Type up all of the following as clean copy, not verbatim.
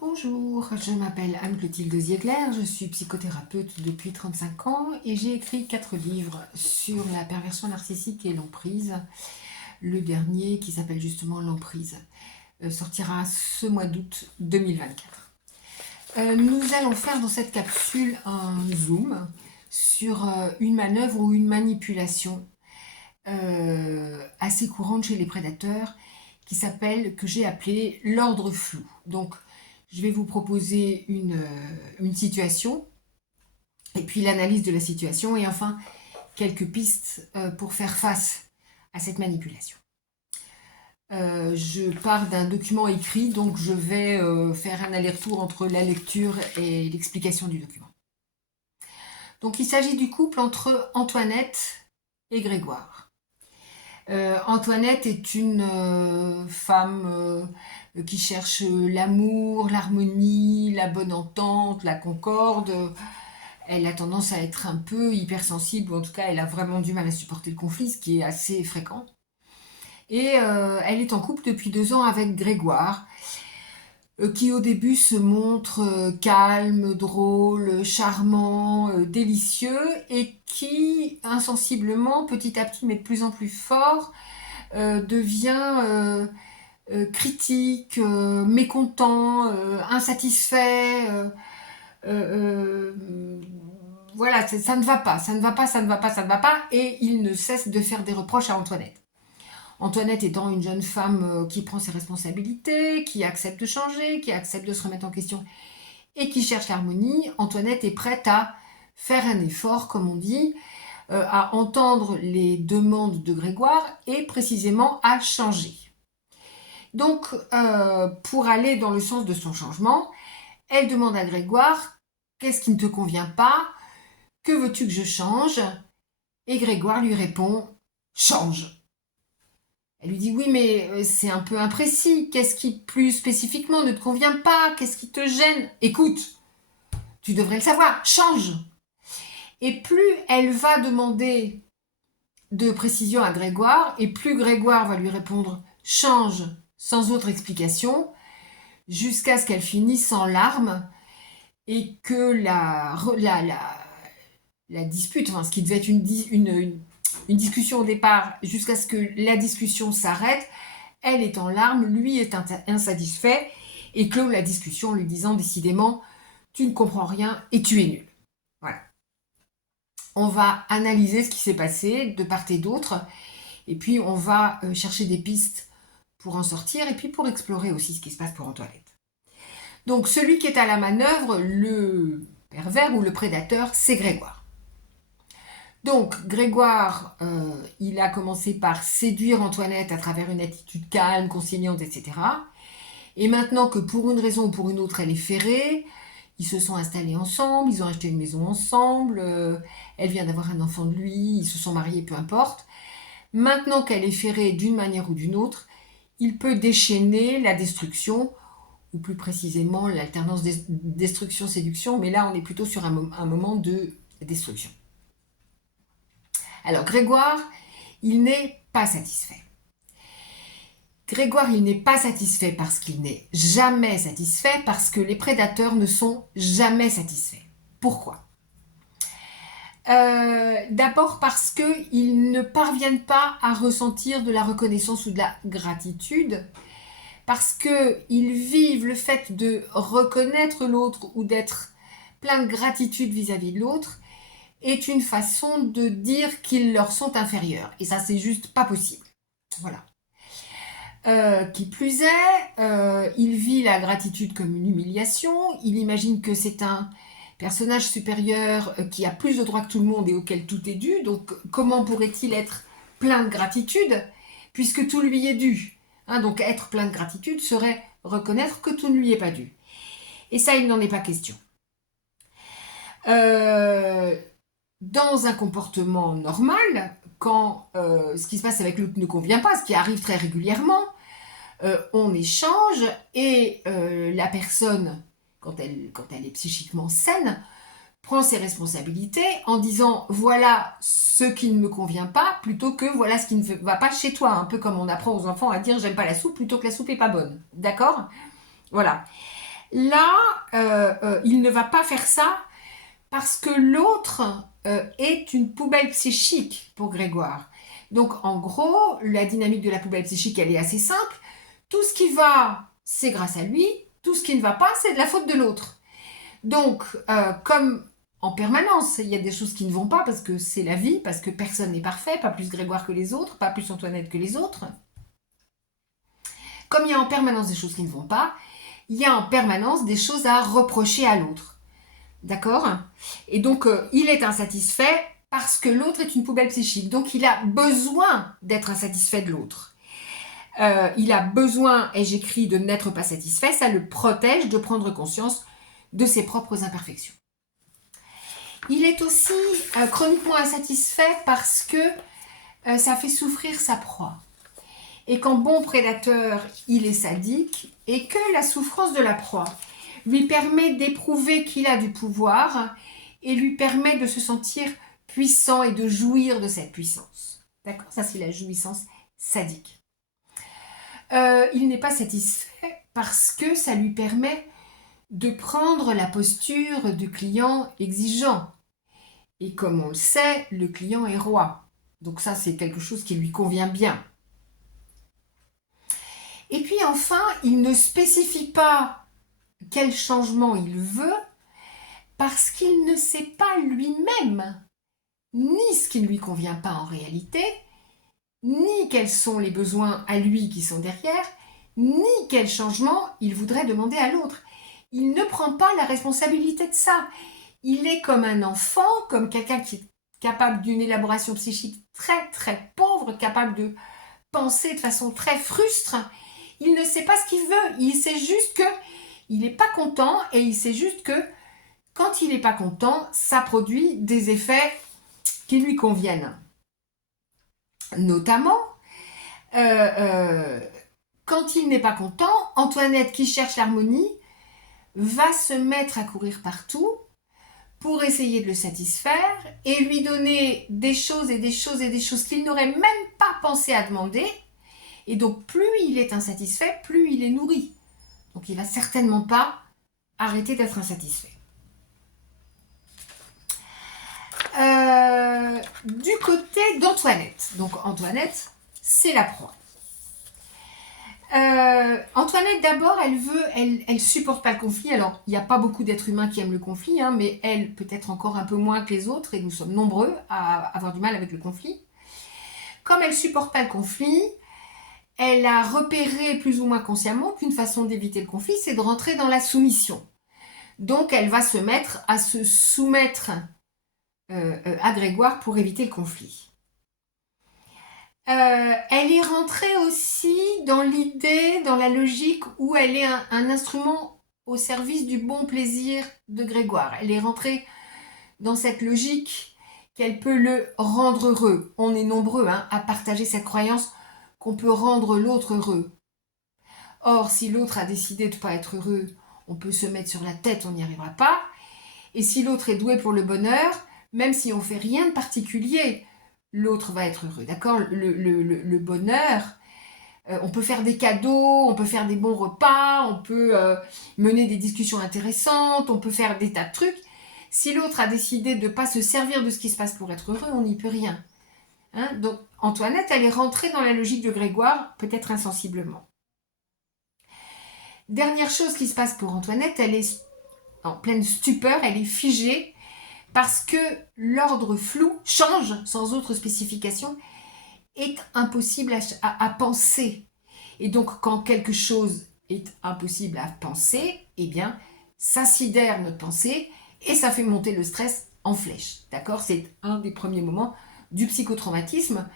Bonjour, je m'appelle Anne-Clotilde Ziegler, je suis psychothérapeute depuis 35 ans et j'ai écrit 4 livres sur la perversion narcissique et l'emprise. Le dernier, qui s'appelle justement L'emprise, sortira ce mois d'août 2024. Nous allons faire dans cette capsule un zoom sur une manœuvre ou une manipulation assez courante chez les prédateurs que j'ai appelé l'ordre flou. Donc, je vais vous proposer une situation, et puis l'analyse de la situation, et enfin quelques pistes pour faire face à cette manipulation. Je pars d'un document écrit, donc je vais faire un aller-retour entre la lecture et l'explication du document. Donc il s'agit du couple entre Antoinette et Grégoire. Antoinette est une femme qui cherche l'amour, l'harmonie, la bonne entente, la concorde. Elle a tendance à être un peu hypersensible, ou en tout cas elle a vraiment du mal à supporter le conflit, ce qui est assez fréquent. Et elle est en couple depuis 2 ans avec Grégoire, qui au début se montre calme, drôle, charmant, délicieux, et qui insensiblement, petit à petit, mais de plus en plus fort, devient critique, mécontent, insatisfait. Voilà, ça ne va pas, ça ne va pas, ça ne va pas, ça ne va pas, et il ne cesse de faire des reproches à Antoinette. Antoinette étant une jeune femme qui prend ses responsabilités, qui accepte de changer, qui accepte de se remettre en question et qui cherche l'harmonie, Antoinette est prête à faire un effort, comme on dit, à entendre les demandes de Grégoire et précisément à changer. Donc, pour aller dans le sens de son changement, elle demande à Grégoire « Qu'est-ce qui ne te convient pas? Que veux-tu que je change ?» Et Grégoire lui répond « Change !» Elle lui dit « Oui, mais c'est un peu imprécis. Qu'est-ce qui, plus spécifiquement, ne te convient pas? Qu'est-ce qui te gêne? Écoute, tu devrais le savoir, change !» Et plus elle va demander de précision à Grégoire, et plus Grégoire va lui répondre « Change !» sans autre explication, jusqu'à ce qu'elle finisse en larmes et que la dispute, enfin, ce qui devait être une discussion au départ, jusqu'à ce que la discussion s'arrête, elle est en larmes, lui est insatisfait, et clôt la discussion en lui disant décidément « tu ne comprends rien et tu es nul ». Voilà. On va analyser ce qui s'est passé de part et d'autre, et puis on va chercher des pistes pour en sortir, et puis pour explorer aussi ce qui se passe pour Antoinette. Donc celui qui est à la manœuvre, le pervers ou le prédateur, c'est Grégoire. Donc Grégoire, il a commencé par séduire Antoinette à travers une attitude calme, conciliante, etc. Et maintenant que pour une raison ou pour une autre, elle est ferrée, ils se sont installés ensemble, ils ont acheté une maison ensemble, elle vient d'avoir un enfant de lui, ils se sont mariés, peu importe. Maintenant qu'elle est ferrée d'une manière ou d'une autre, il peut déchaîner la destruction, ou plus précisément l'alternance destruction-séduction, mais là on est plutôt sur un moment de destruction. Alors Grégoire, il n'est pas satisfait. Grégoire, il n'est pas satisfait parce qu'il n'est jamais satisfait, parce que les prédateurs ne sont jamais satisfaits. Pourquoi ? D'abord parce qu'ils ne parviennent pas à ressentir de la reconnaissance ou de la gratitude, parce qu'ils vivent le fait de reconnaître l'autre ou d'être plein de gratitude vis-à-vis de l'autre est une façon de dire qu'ils leur sont inférieurs. Et ça, c'est juste pas possible. Voilà. Qui plus est, il vit la gratitude comme une humiliation. Il imagine que c'est un personnage supérieur qui a plus de droits que tout le monde et auquel tout est dû. Donc, comment pourrait-il être plein de gratitude puisque tout lui est dû? Donc, être plein de gratitude serait reconnaître que tout ne lui est pas dû. Et ça, il n'en est pas question. Dans un comportement normal, quand ce qui se passe avec l'autre ne convient pas, ce qui arrive très régulièrement, on échange et la personne, quand elle est psychiquement saine, prend ses responsabilités en disant voilà ce qui ne me convient pas plutôt que voilà ce qui ne va pas chez toi. Un peu comme on apprend aux enfants à dire j'aime pas la soupe plutôt que la soupe est pas bonne. D'accord ? Voilà. Là, il ne va pas faire ça parce que l'autre est une poubelle psychique pour Grégoire. Donc, en gros, la dynamique de la poubelle psychique, elle est assez simple. Tout ce qui va, c'est grâce à lui. Tout ce qui ne va pas, c'est de la faute de l'autre. Donc, comme en permanence, il y a des choses qui ne vont pas parce que c'est la vie, parce que personne n'est parfait, pas plus Grégoire que les autres, pas plus Antoinette que les autres. Comme il y a en permanence des choses qui ne vont pas, il y a en permanence des choses à reprocher à l'autre. D'accord? Et donc, il est insatisfait parce que l'autre est une poubelle psychique. Donc, il a besoin d'être insatisfait de l'autre. Il a besoin, et j'écris, de n'être pas satisfait. Ça le protège de prendre conscience de ses propres imperfections. Il est aussi chroniquement insatisfait parce que ça fait souffrir sa proie. Et qu'en bon prédateur, il est sadique et que la souffrance de la proie lui permet d'éprouver qu'il a du pouvoir et lui permet de se sentir puissant et de jouir de cette puissance. D'accord? Ça, c'est la jouissance sadique. Il n'est pas satisfait parce que ça lui permet de prendre la posture du client exigeant. Et comme on le sait, le client est roi. Donc ça, c'est quelque chose qui lui convient bien. Et puis enfin, il ne spécifie pas quel changement il veut parce qu'il ne sait pas lui-même ni ce qui ne lui convient pas en réalité, ni quels sont les besoins à lui qui sont derrière, ni quel changement il voudrait demander à l'autre. Il ne prend pas la responsabilité de ça. Il est comme un enfant, comme quelqu'un qui est capable d'une élaboration psychique très très pauvre, capable de penser de façon très frustre. Il ne sait pas ce qu'il veut, il sait juste qu'il n'est pas content et il sait juste que quand il n'est pas content, ça produit des effets qui lui conviennent. Notamment, quand il n'est pas content, Antoinette, qui cherche l'harmonie, va se mettre à courir partout pour essayer de le satisfaire et lui donner des choses et des choses et des choses qu'il n'aurait même pas pensé à demander. Et donc, plus il est insatisfait, plus il est nourri. Donc, il ne va certainement pas arrêter d'être insatisfait. Du côté d'Antoinette. Donc, Antoinette, c'est la proie. Antoinette, d'abord, elle supporte pas le conflit. Alors, il n'y a pas beaucoup d'êtres humains qui aiment le conflit, hein, mais elle, peut-être encore un peu moins que les autres, et nous sommes nombreux à avoir du mal avec le conflit. Comme elle supporte pas le conflit, elle a repéré plus ou moins consciemment qu'une façon d'éviter le conflit, c'est de rentrer dans la soumission. Donc, elle va se mettre à se soumettre à Grégoire pour éviter le conflit. Elle est rentrée aussi dans l'idée, dans la logique où elle est un instrument au service du bon plaisir de Grégoire. Elle est rentrée dans cette logique qu'elle peut le rendre heureux. On est nombreux à partager cette croyance qu'on peut rendre l'autre heureux. Or, si l'autre a décidé de ne pas être heureux, on peut se mettre sur la tête, on n'y arrivera pas. Et si l'autre est doué pour le bonheur, même si on ne fait rien de particulier, l'autre va être heureux. D'accord? Le bonheur, on peut faire des cadeaux, on peut faire des bons repas, on peut mener des discussions intéressantes, on peut faire des tas de trucs. Si l'autre a décidé de ne pas se servir de ce qui se passe pour être heureux, on n'y peut rien. Hein? Donc, Antoinette, elle est rentrée dans la logique de Grégoire, peut-être insensiblement. Dernière chose qui se passe pour Antoinette, elle est en pleine stupeur, elle est figée parce que l'ordre flou change sans autre spécification, est impossible à penser. Et donc, quand quelque chose est impossible à penser, eh bien, ça sidère notre pensée et ça fait monter le stress en flèche. D'accord? C'est un des premiers moments du psychotraumatisme,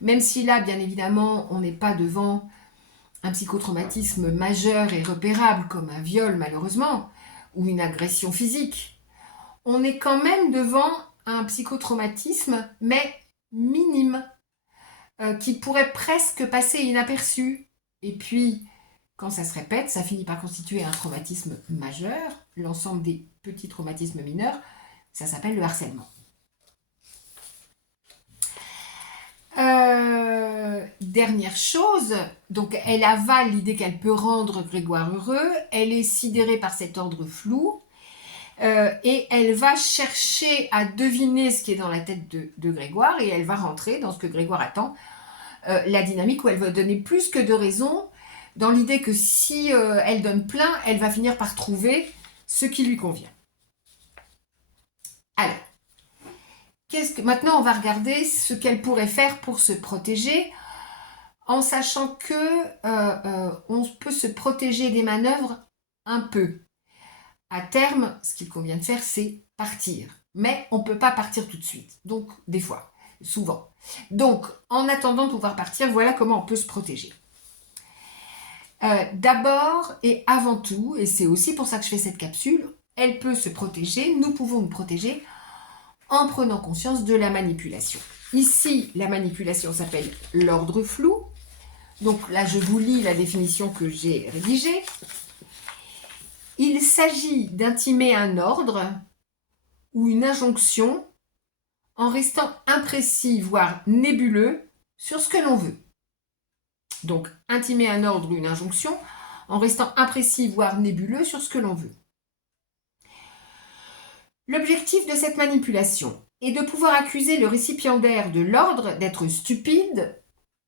même si là, bien évidemment, on n'est pas devant un psychotraumatisme majeur et repérable comme un viol, malheureusement, ou une agression physique. On est quand même devant un psychotraumatisme, mais minime, qui pourrait presque passer inaperçu. Et puis, quand ça se répète, ça finit par constituer un traumatisme majeur. L'ensemble des petits traumatismes mineurs, ça s'appelle le harcèlement. Dernière chose, donc elle avale l'idée qu'elle peut rendre Grégoire heureux, elle est sidérée par cet ordre flou, et elle va chercher à deviner ce qui est dans la tête de Grégoire, et elle va rentrer dans ce que Grégoire attend, la dynamique où elle va donner plus que de raisons, dans l'idée que si elle donne plein, elle va finir par trouver ce qui lui convient. Alors, maintenant on va regarder ce qu'elle pourrait faire pour se protéger, en sachant que on peut se protéger des manœuvres un peu. À terme, ce qu'il convient de faire, c'est partir. Mais on ne peut pas partir tout de suite. Donc, des fois, souvent. Donc, en attendant de pouvoir partir, voilà comment on peut se protéger. D'abord et avant tout, et c'est aussi pour ça que je fais cette capsule, elle peut se protéger, nous pouvons nous protéger en prenant conscience de la manipulation. Ici, la manipulation s'appelle l'ordre flou. Donc là, je vous lis la définition que j'ai rédigée. Il s'agit d'intimer un ordre ou une injonction en restant imprécis, voire nébuleux, sur ce que l'on veut. Donc, intimer un ordre ou une injonction en restant imprécis, voire nébuleux, sur ce que l'on veut. L'objectif de cette manipulation est de pouvoir accuser le récipiendaire de l'ordre d'être stupide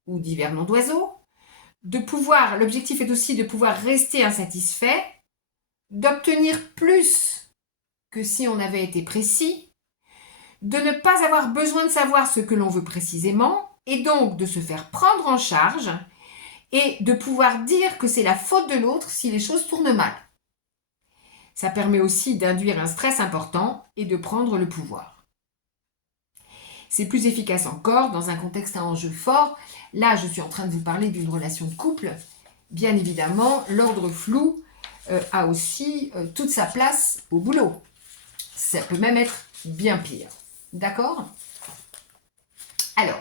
ou divers noms d'oiseaux, l'objectif est aussi de pouvoir rester insatisfait, d'obtenir plus que si on avait été précis, de ne pas avoir besoin de savoir ce que l'on veut précisément, et donc de se faire prendre en charge, et de pouvoir dire que c'est la faute de l'autre si les choses tournent mal. Ça permet aussi d'induire un stress important et de prendre le pouvoir. C'est plus efficace encore dans un contexte à enjeu fort. Là, je suis en train de vous parler d'une relation de couple. Bien évidemment, l'ordre flou a aussi toute sa place au boulot. Ça peut même être bien pire. D'accord ? Alors,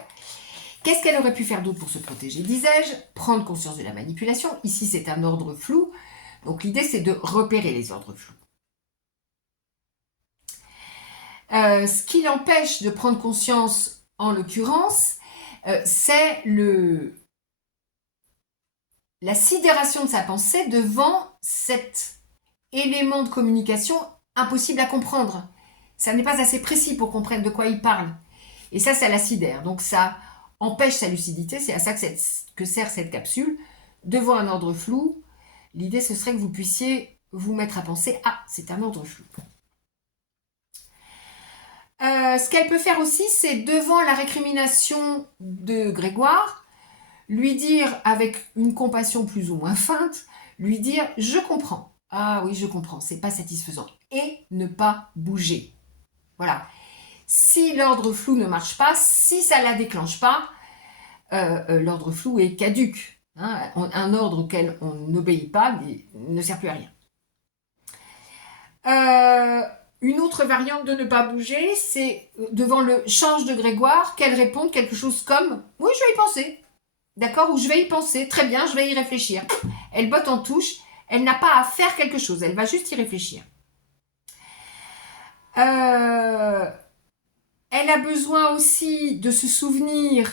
qu'est-ce qu'elle aurait pu faire d'autre pour se protéger, disais-je ? Prendre conscience de la manipulation. Ici, c'est un ordre flou. Donc, l'idée, c'est de repérer les ordres flous. Ce qui l'empêche de prendre conscience, en l'occurrence, c'est la sidération de sa pensée devant cet élément de communication impossible à comprendre. Ça n'est pas assez précis pour comprendre de quoi il parle. Et ça la sidère. Donc ça empêche sa lucidité. C'est à ça que sert cette capsule. Devant un ordre flou, l'idée ce serait que vous puissiez vous mettre à penser « Ah, c'est un ordre flou ». Ce qu'elle peut faire aussi, c'est devant la récrimination de Grégoire, lui dire avec une compassion plus ou moins feinte, lui dire « Je comprends. Ah oui, je comprends, c'est pas satisfaisant. » Et ne pas bouger. Voilà. Si l'ordre flou ne marche pas, si ça ne la déclenche pas, l'ordre flou est caduc. Hein, un ordre auquel on n'obéit pas ne sert plus à rien. Une autre variante de ne pas bouger, c'est devant le change de Grégoire, qu'elle réponde quelque chose comme « Oui, je vais y penser. » D'accord ? Ou « Je vais y penser. Très bien, je vais y réfléchir. » Elle botte en touche. Elle n'a pas à faire quelque chose. Elle va juste y réfléchir. Elle a besoin aussi de se souvenir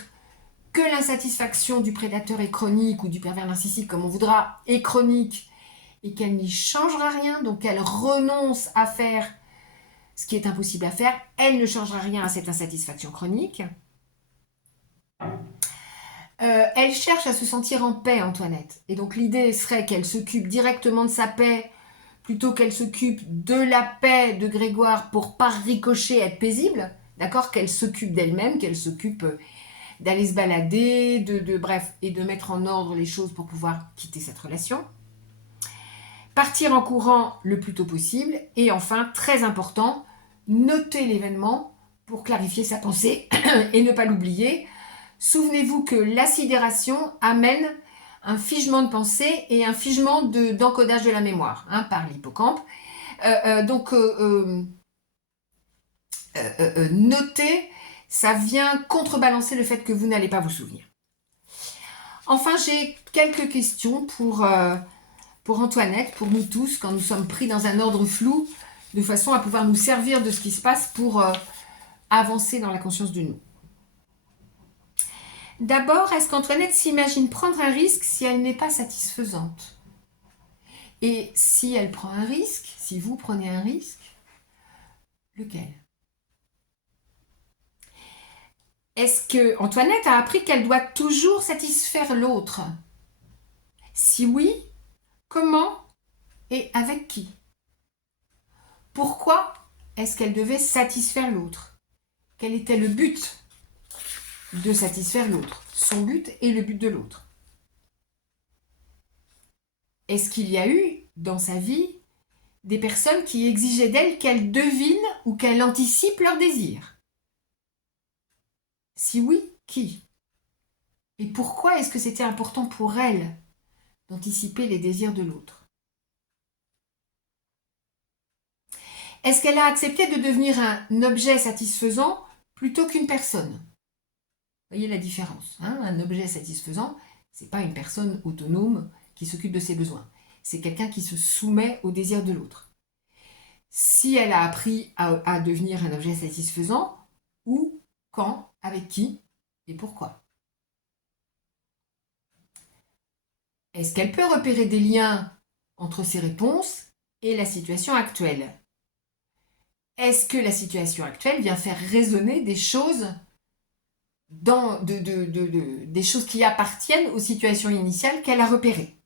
que l'insatisfaction du prédateur est chronique ou du pervers narcissique, comme on voudra, est chronique et qu'elle n'y changera rien. Donc, elle renonce à faire ce qui est impossible à faire. Elle ne changera rien à cette insatisfaction chronique. Elle cherche à se sentir en paix, Antoinette. Et donc, l'idée serait qu'elle s'occupe directement de sa paix plutôt qu'elle s'occupe de la paix de Grégoire pour par ricochet être paisible. D'accord ? Qu'elle s'occupe d'elle-même, qu'elle s'occupe d'aller se balader, bref, et de mettre en ordre les choses pour pouvoir quitter cette relation. Partir en courant le plus tôt possible. Et enfin, très important, noter l'événement pour clarifier sa pensée et ne pas l'oublier. Souvenez-vous que la sidération amène un figement de pensée et un figement d'encodage de la mémoire par l'hippocampe. Donc, noter, ça vient contrebalancer le fait que vous n'allez pas vous souvenir. Enfin, j'ai quelques questions pour Antoinette, pour nous tous, quand nous sommes pris dans un ordre flou, de façon à pouvoir nous servir de ce qui se passe pour avancer dans la conscience de nous. D'abord, est-ce qu'Antoinette s'imagine prendre un risque si elle n'est pas satisfaisante? Et si elle prend un risque, si vous prenez un risque, lequel? Est-ce que Antoinette a appris qu'elle doit toujours satisfaire l'autre? Si oui, comment et avec qui? Pourquoi est-ce qu'elle devait satisfaire l'autre? Quel était le but de satisfaire l'autre? Son but et le but de l'autre. Est-ce qu'il y a eu dans sa vie des personnes qui exigeaient d'elle qu'elle devine ou qu'elle anticipe leurs désirs? Si oui, qui? Et pourquoi est-ce que c'était important pour elle d'anticiper les désirs de l'autre? Est-ce qu'elle a accepté de devenir un objet satisfaisant plutôt qu'une personne? Vous voyez la différence, hein? Un objet satisfaisant, ce n'est pas une personne autonome qui s'occupe de ses besoins. C'est quelqu'un qui se soumet aux désirs de l'autre. Si elle a appris à devenir un objet satisfaisant, où, quand, avec qui et pourquoi? Est-ce qu'elle peut repérer des liens entre ses réponses et la situation actuelle? Est-ce que la situation actuelle vient faire résonner des choses, des choses qui appartiennent aux situations initiales qu'elle a repérées?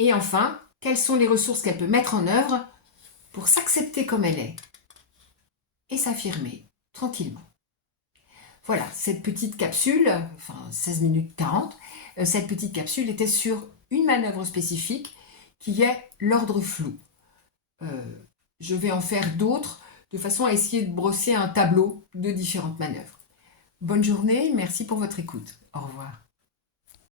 Et enfin, quelles sont les ressources qu'elle peut mettre en œuvre pour s'accepter comme elle est et s'affirmer tranquillement? Voilà, cette petite capsule, enfin 16 minutes 40, cette petite capsule était sur une manœuvre spécifique qui est l'ordre flou. Je vais en faire d'autres de façon à essayer de brosser un tableau de différentes manœuvres. Bonne journée, merci pour votre écoute. Au revoir.